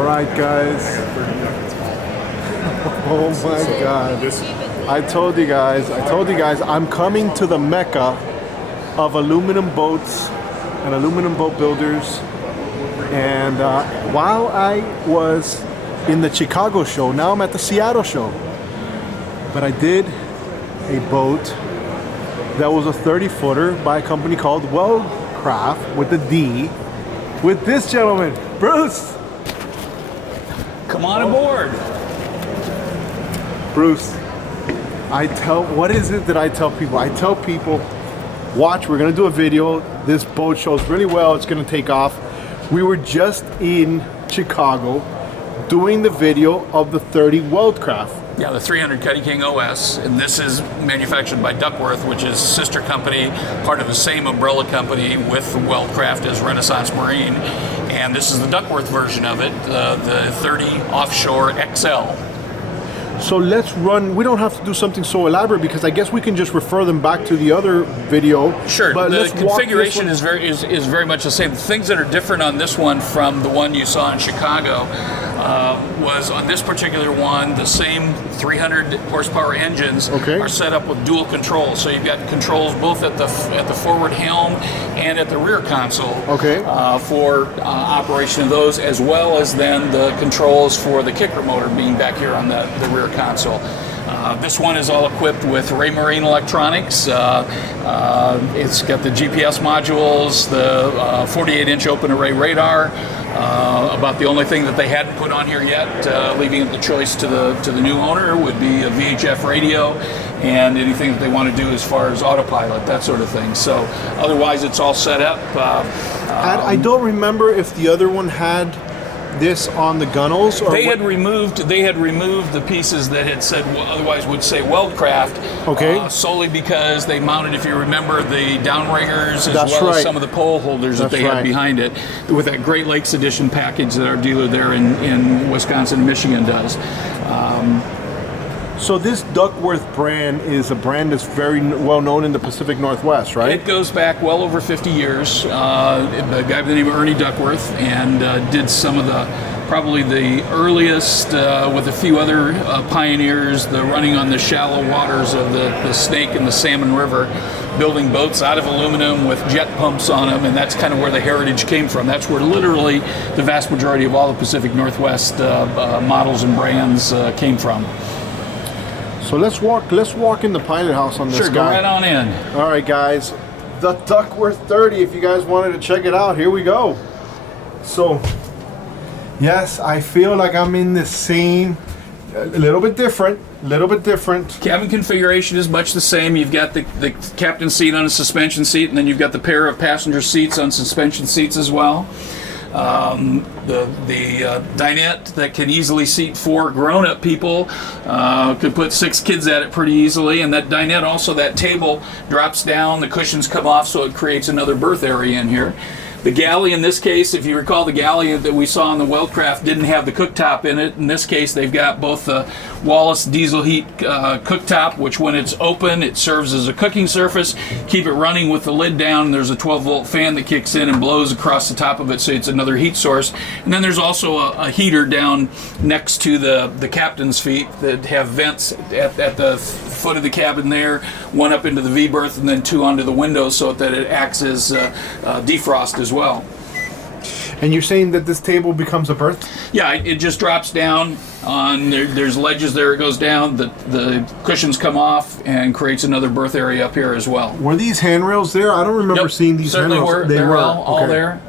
All right, guys. Oh my God. I told you guys, I'm coming to the Mecca of aluminum boats and aluminum boat builders. And while I was in the Chicago show, now I'm at the Seattle show. But I did a boat that was a 30-footer by a company called Weldcraft with a D, with this gentleman, Bruce. Come on aboard. Bruce, what is it that I tell people? I tell people, watch, we're gonna do a video. This boat shows really well, it's gonna take off. We were just in Chicago doing the video of the 30 Weldcraft. Yeah, the 300 Cuddy King OS, and this is manufactured by Duckworth, which is sister company, part of the same umbrella company with Weldcraft as Renaissance Marine. And this is the Duckworth version of it, the 30 Offshore XL. So let's run, we don't have to do something so elaborate because I guess we can just refer them back to the other video. Sure, but the configuration is very much the same. The things that are different on this one from the one you saw in Chicago was on this particular one, the same 300 horsepower engines are set up with dual controls. So you've got controls both at the forward helm and at the rear console for operation of those, as well as then the controls for the kicker motor being back here on the rear console. This one is all equipped with Raymarine electronics. It's got the GPS modules, the 48-inch open array radar. About the only thing that they hadn't put on here yet, leaving it the choice to the new owner, would be a VHF radio and anything that they want to do as far as autopilot, that sort of thing. So otherwise, it's all set up. I don't remember if the other one had this on the gunnels, or they had removed the pieces that had said otherwise would say Weldcraft, solely because they mounted, if you remember, the downriggers as well as some of the pole holders that they had behind it with that Great Lakes Edition package that our dealer there in Wisconsin and Michigan does. So this Duckworth brand is a brand that's very well known in the Pacific Northwest, right? It goes back well over 50 years. A guy by the name of Ernie Duckworth, and did some of probably the earliest, with a few other pioneers, the running on the shallow waters of the Snake and the Salmon River, building boats out of aluminum with jet pumps on them, and that's kind of where the heritage came from. That's where literally the vast majority of all the Pacific Northwest models and brands came from. So let's walk in the pilot house on this guy. Sure, go right on in. All right, guys. The Duckworth 30, if you guys wanted to check it out, here we go. So, yes, I feel like I'm in the same, a little bit different. Cabin configuration is much the same. You've got the captain's seat on a suspension seat, and then you've got the pair of passenger seats on suspension seats as well. The dinette that can easily seat 4 grown-up people, could put 6 kids at it pretty easily, and that dinette, also that table drops down, the cushions come off, so it creates another berth area in here. The galley, in this case, if you recall, the galley that we saw on the Weldcraft didn't have the cooktop in it. In this case, they've got both the Wallace diesel heat cooktop, which when it's open, it serves as a cooking surface. Keep it running with the lid down, and there's a 12-volt fan that kicks in and blows across the top of it, so it's another heat source. And then there's also a heater down next to the captain's feet that have vents at the foot of the cabin there, one up into the V-berth and then 2 onto the window, so that it acts as defrost as well. And you're saying that this table becomes a berth? Yeah, it just drops down on there's ledges there, it goes down, the cushions come off and creates another berth area up here as well. Were these handrails there? I don't remember seeing these handrails. They were all there.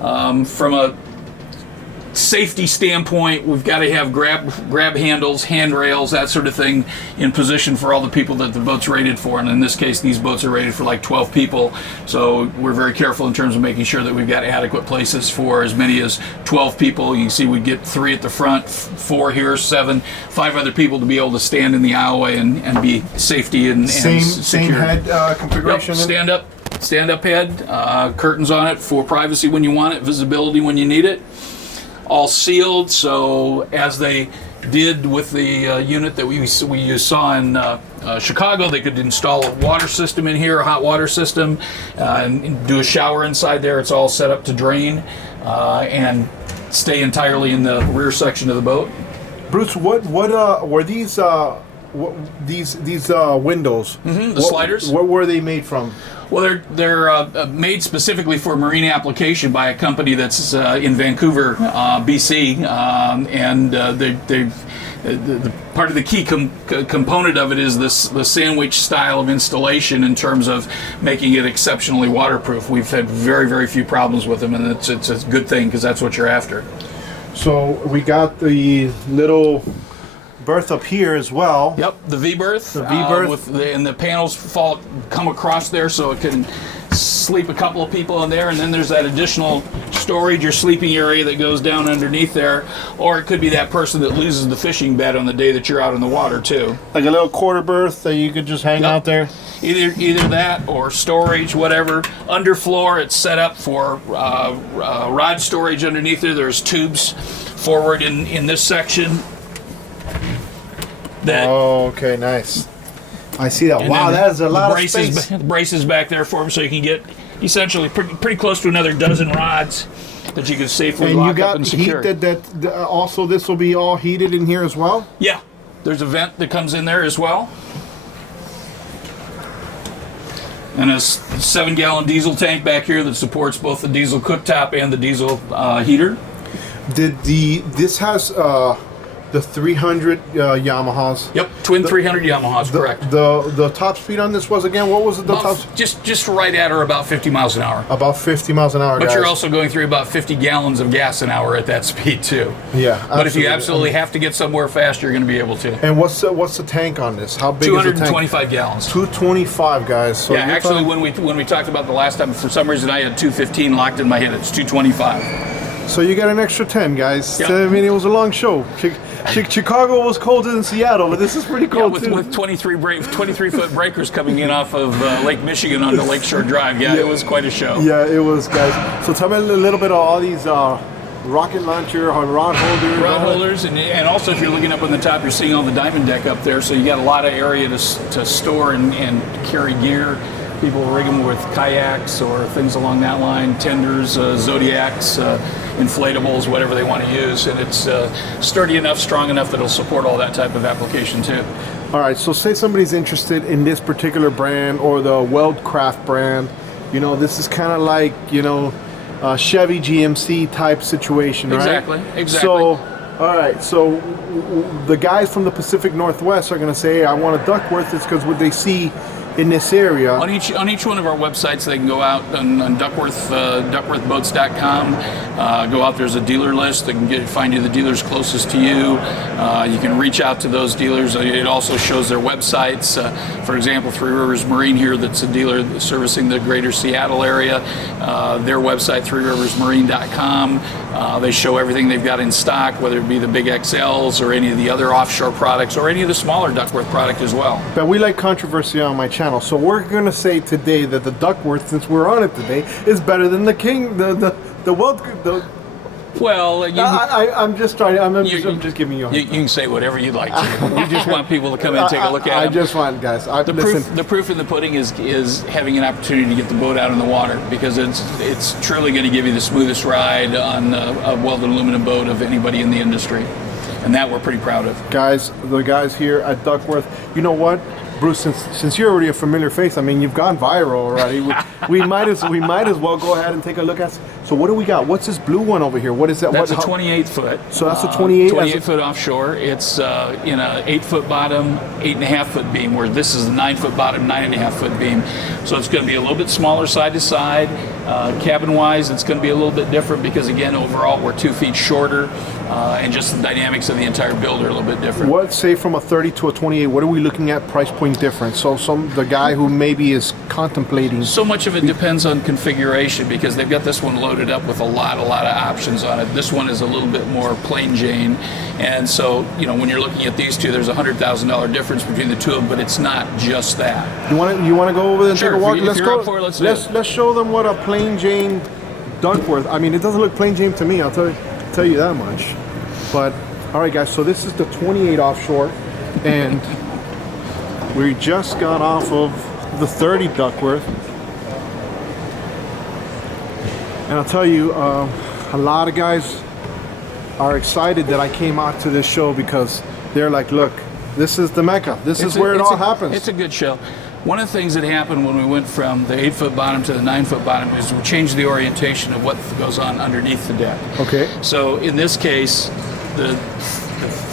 From a safety standpoint, we've got to have grab handles, handrails, that sort of thing in position for all the people that the boat's rated for. And in this case, these boats are rated for like 12 people. So we're very careful in terms of making sure that we've got adequate places for as many as 12 people. You can see we get 3 at the front, 4 here, 7, 5 other people to be able to stand in the aisleway and be safety and secure. Same head configuration? Yep, stand up head, curtains on it for privacy when you want it, visibility when you need it. All sealed, so as they did with the unit that we saw in Chicago, they could install a water system in here, a hot water system, and do a shower inside there. It's all set up to drain. and stay entirely in the rear section of the boat. Bruce, what were these windows? The sliders. What were they made from? Well, they're made specifically for marine application by a company that's in Vancouver, BC, and the part of the key component of it is the sandwich style of installation in terms of making it exceptionally waterproof. We've had very, very few problems with them, and it's a good thing because that's what you're after. So we got the little berth up here as well. Yep, the V-berth. The V-berth. And the panels come across there so it can sleep a couple of people in there, and then there's that additional storage or sleeping area that goes down underneath there, or it could be that person that loses the fishing bed on the day that you're out in the water too. Like a little quarter berth that you could just hang out there? Either that or storage, whatever. Underfloor, it's set up for rod storage underneath there. There's tubes forward in this section. Oh, okay, nice. I see that. Wow, that is a lot of space. The braces back there for them, so you can get essentially pretty close to another dozen rods that you can safely lock up and secure. And you got heat also this will be all heated in here as well? Yeah, there's a vent that comes in there as well. And a 7-gallon diesel tank back here that supports both the diesel cooktop and the diesel heater. This has the 300 Yamahas. Yep, twin 300 Yamahas, correct. The top speed on this was again, what was it? Just right at or about 50 miles an hour. About 50 miles an hour, But guys. you're also going through about 50 gallons of gas an hour at that speed too. Yeah, absolutely. But if you absolutely have to get somewhere fast, you're going to be able to. And what's the tank on this? How big is the tank? 225 gallons. 225, guys. So yeah, actually, when we talked about the last time, for some reason I had 215 locked in my head. It's 225. So you got an extra 10, guys. Yep. I mean, it was a long show. Chicago was colder than Seattle, but this is pretty cold too. With 23-foot breakers coming in off of Lake Michigan onto Lakeshore Drive. Yeah, it was quite a show. Yeah, it was, guys. So tell me a little bit of all these rocket launcher, rod holders. Rod holders, and also if you're looking up on the top, you're seeing all the diamond deck up there, so you got a lot of area to store and carry gear. People rig them with kayaks or things along that line, tenders, Zodiacs, inflatables, whatever they want to use, and it's sturdy enough, strong enough that it'll support all that type of application too. All right, so say somebody's interested in this particular brand or the Weldcraft brand. You know, this is kind of like, you know, Chevy GMC type situation, right? Exactly. So, all right, so the guys from the Pacific Northwest are going to say, hey, I want a Duckworth Its because what they see in this area. On each one of our websites, they can go out on duckworthboats.com. Go out, there's a dealer list. They can find you the dealers closest to you. You can reach out to those dealers. It also shows their websites. For example, Three Rivers Marine here, that's a dealer servicing the greater Seattle area. Their website, threeriversmarine.com. They show everything they've got in stock, whether it be the big XLs or any of the other offshore products or any of the smaller Duckworth product as well. But we like controversy on my channel, so we're going to say today that the Duckworth, since we're on it today, is better than the King, the World. Well, I'm just trying. I'm just giving you. You can say whatever you'd like to. We just want people to come in and take a look at it. I just want, guys. The proof in the pudding is having an opportunity to get the boat out in the water, because it's truly going to give you the smoothest ride on a welded aluminum boat of anybody in the industry, and that we're pretty proud of. Guys, the guys here at Duckworth, you know what? Bruce, since you're already a familiar face, I mean, you've gone viral already. we might as well go ahead and take a look at. So what do we got? What's this blue one over here? What is that? That's a 28 foot. So that's a 28. 28 foot offshore. It's in a 8-foot bottom, 8.5 foot beam. Where this is a 9-foot bottom, 9.5 foot beam. So it's going to be a little bit smaller side to side. Cabin wise, it's going to be a little bit different because again, overall, we're 2 feet shorter, and just the dynamics of the entire build are a little bit different. What, say from a 30 to a 28? What are we looking at price point difference? So the guy who maybe is contemplating. So much of it depends on configuration, because they've got this one loaded up with a lot of options on it. This one is a little bit more plain Jane, and so when you're looking at these two, there's a $100,000 difference between the two of them, but it's not just that. You want to go over there and sure, take a walk? If you're up for it, let's show them what a plain Jane Duckworth. I mean, it doesn't look plain Jane to me. I'll tell you that much. But all right, guys. So this is the 28 offshore, and we just got off of the 30 Duckworth. And I'll tell you, a lot of guys are excited that I came out to this show because they're like, look, this is the Mecca. This is where it all happens. It's a good show. One of the things that happened when we went from the 8-foot bottom to the 9-foot bottom is we changed the orientation of what goes on underneath the deck. Okay. So in this case, the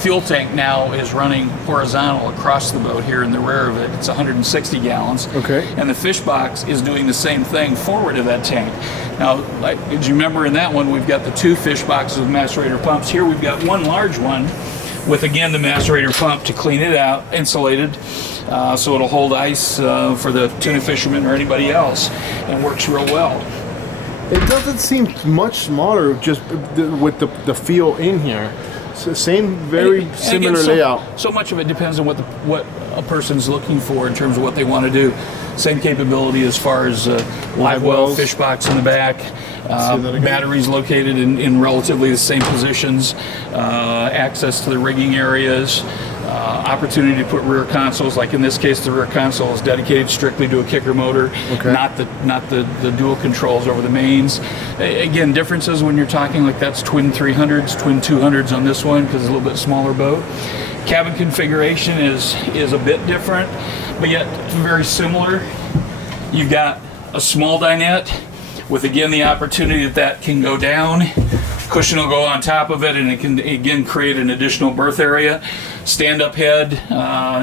fuel tank now is running horizontal across the boat here in the rear of it. It's 160 gallons. Okay. And the fish box is doing the same thing forward of that tank. Now, like, did you remember in that one, we've got the 2 fish boxes with macerator pumps. Here we've got one large one with, again, the macerator pump to clean it out, insulated, so it'll hold ice for the tuna fisherman or anybody else, and works real well. It doesn't seem much smaller just with the feel in here. Same, very similar layout. So much of it depends on what a person's looking for in terms of what they want to do. Same capability as far as live well, fish box in the back, batteries located in relatively the same positions, access to the rigging areas, opportunity to put rear consoles. Like in this case, the rear console is dedicated strictly to a kicker motor, not the dual controls over the mains. Again, differences when you're talking like that's twin 300s, twin 200s on this one because it's a little bit smaller boat. Cabin configuration is a bit different, but yet very similar. You've got a small dinette with, again, the opportunity that can go down. Cushion will go on top of it, and it can, again, create an additional berth area. Stand-up head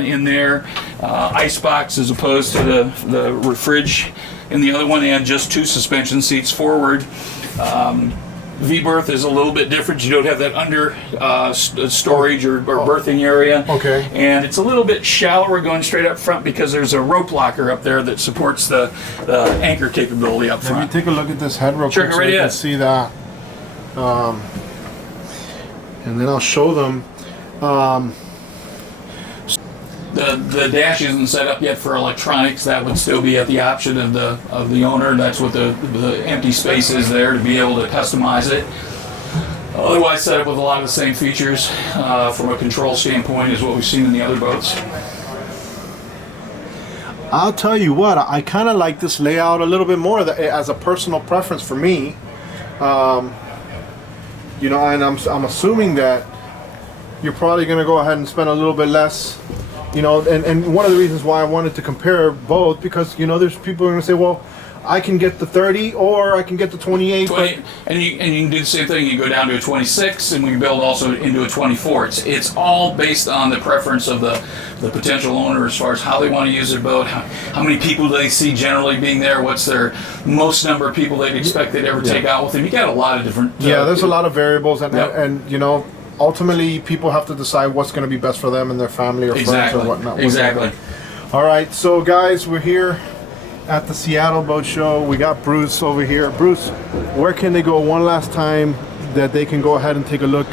in there. Ice box as opposed to the fridge in the other one, and just 2 suspension seats forward. V-berth is a little bit different. You don't have that under storage or berthing area. Okay. And it's a little bit shallower going straight up front because there's a rope locker up there that supports the anchor capability up front. Let me take a look at this head real quick so you can see that. And then I'll show them. The dash isn't set up yet for electronics. That would still be at the option of the owner. That's what the empty space is there to be able to customize it. Otherwise, set up with a lot of the same features from a control standpoint as what we've seen in the other boats. I'll tell you what, I kind of like this layout a little bit more as a personal preference for me. You know, and I'm assuming that you're probably going to go ahead and spend a little bit less. You know, and one of the reasons why I wanted to compare both, because, you know, there's people who are going to say, well, I can get the 30 or I can get the 28. And you can do the same thing. You go down to a 26, and we can build also into a 24. It's all based on the preference of the potential owner as far as how they want to use their boat, how many people do they see generally being there, what's their most number of people they'd expect they'd ever take out with them. You got a lot of different... there's a lot of variables, and you know, ultimately people have to decide what's going to be best for them and their family or friends or whatnot. Exactly. All right, so guys, we're here at the Seattle Boat Show. We got Bruce over here. Bruce, where can they go one last time that they can go ahead and take a look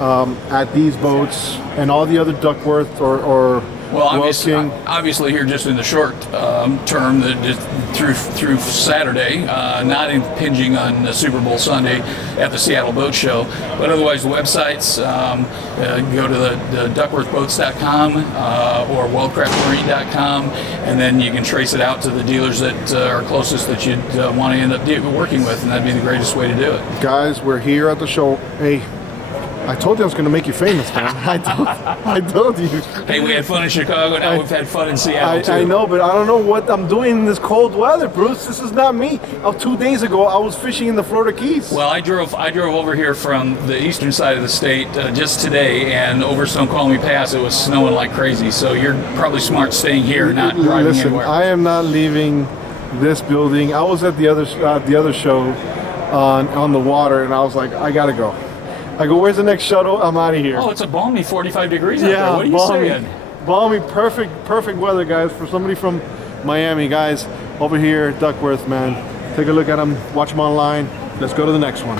at these boats and all the other Duckworth or well, obviously here just in the short term, through Saturday, not impinging on the Super Bowl Sunday at the Seattle Boat Show, but otherwise the websites, go to the duckworthboats.com or wildcraftmarine.com, and then you can trace it out to the dealers that are closest that you'd want to end up working with, and that'd be the greatest way to do it. Guys, we're here at the show. Hey, I told you I was going to make you famous, man. I told you. Hey, we had fun in Chicago. Now we've had fun in Seattle, too. I know, but I don't know what I'm doing in this cold weather, Bruce. This is not me. 2 days ago, I was fishing in the Florida Keys. Well, I drove over here from the eastern side of the state just today, and over Snoqualmie Pass, it was snowing like crazy. So you're probably smart staying here, not driving anywhere. I am not leaving this building. I was at the other show on the water, and I was like, I gotta go. I go, where's the next shuttle? I'm out of here. Oh, it's a balmy 45 degrees out there. What are you saying? Balmy, perfect weather, guys, for somebody from Miami. Guys, over here, Duckworth, man. Take a look at them, watch them online. Let's go to the next one.